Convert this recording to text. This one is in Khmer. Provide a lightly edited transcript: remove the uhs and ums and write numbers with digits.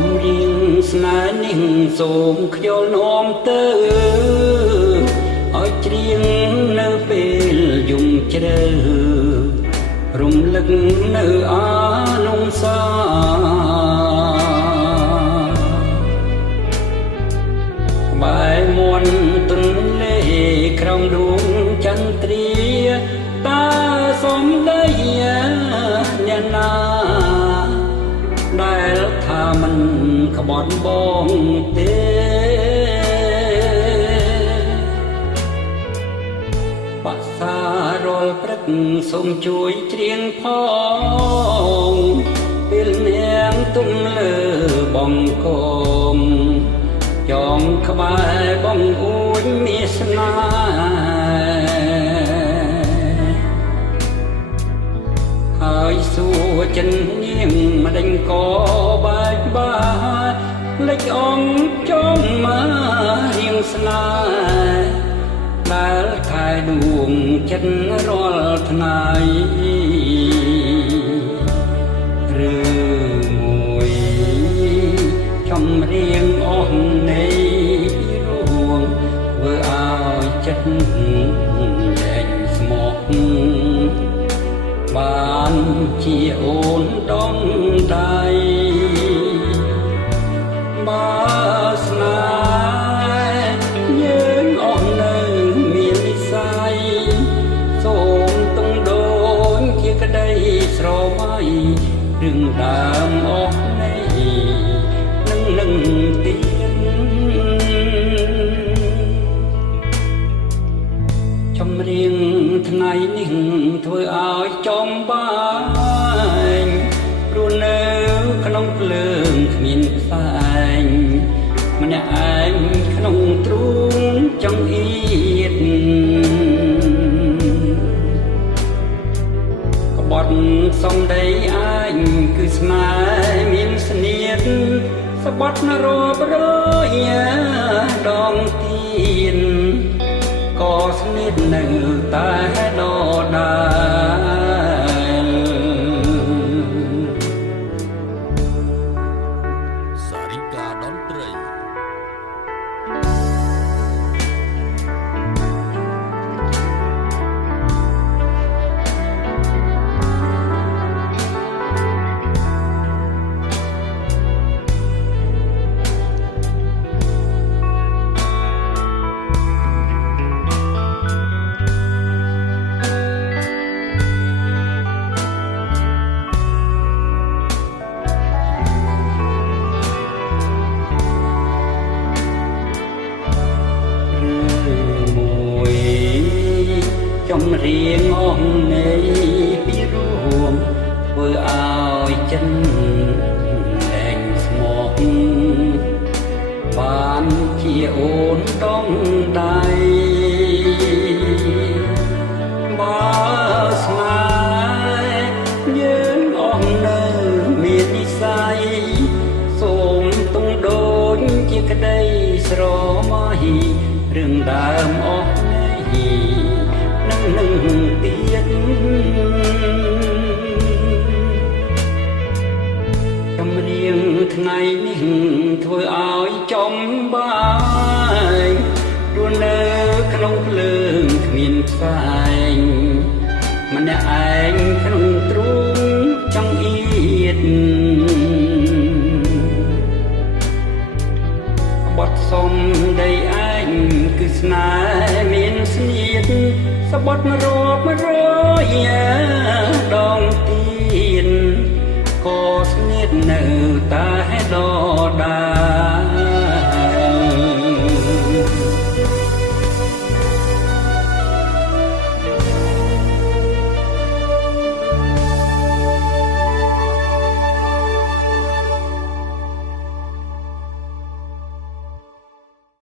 มរៀងស្នេហ៍នេះសូមខ្យល់នាំទៅឲ្យច្រៀងនៅពេលយំជ្រៅរំលឹកនៅអានំសាបែរមាន់ទន្លេក្រោមដួងចន្ទ្រាតើសំដីអ្នកណាដែលថាមិនក្បត់បងទេបាក់សារលព្រឹកសូមជួយច្រៀងផងពេលនាងទុំលើបងកមចងក្បែរបងអួយមានស្នេហ៍ហើយសួរចិននាងម្ដេចក៏បែកបាក់លេចអងចំមករៀងស្នេហ៍ដែលថែដួងចិត្តរាល់ថ្ងៃឬមួយចម្រៀងអស់នៃរួងធ្វើឲ្យចិត្តលែងស្មោះបានជាអូនដងដៃបើស្នេហ៍យើងអស់នៅមាននិស្ស័យសូមទុំដូចជាក្តីស្រមៃរឿងដើមអស់នៃនឹងទៀតចម្រៀងថ្ងៃនេះធ្វើឲ្យចំបាយព្រោះនៅក្នុងភ្លើងគ្មានផ្សែងម្នាក់ឯងក្នុងទ្រូងចង្អៀតក្បត់សំដីឯងគឺស្នេហ៍មានស្នៀតស្បត់រាប់រយដងទៀតក៏ស្នៀតនៅតែដដែលសារិកាតន្ត្រីចម្រៀងអស់នៃពីរួមធ្វើឲ្យចិត្តលែងស្មោះបានជាអូនដងដៃបើស្នេហ៍យើងអស់នៅមាននិស្ស័យសូមទុំដូចជាក្តីស្រមៃរឿងដើមអស់នឹងទៀតចម្រៀងថ្ងៃនេះធ្វើឲ្យចំបាយព្រោះនៅក្នុងភ្លើងគ្មានផ្សែងម្នាក់ឯងក្នុងទ្រូងចង្អៀតបត់សំដីឯងគឺស្នេហ៍មានស្នៀតស្បត់រាប់រយដងទៀតក៏ស្នៀតនៅតែ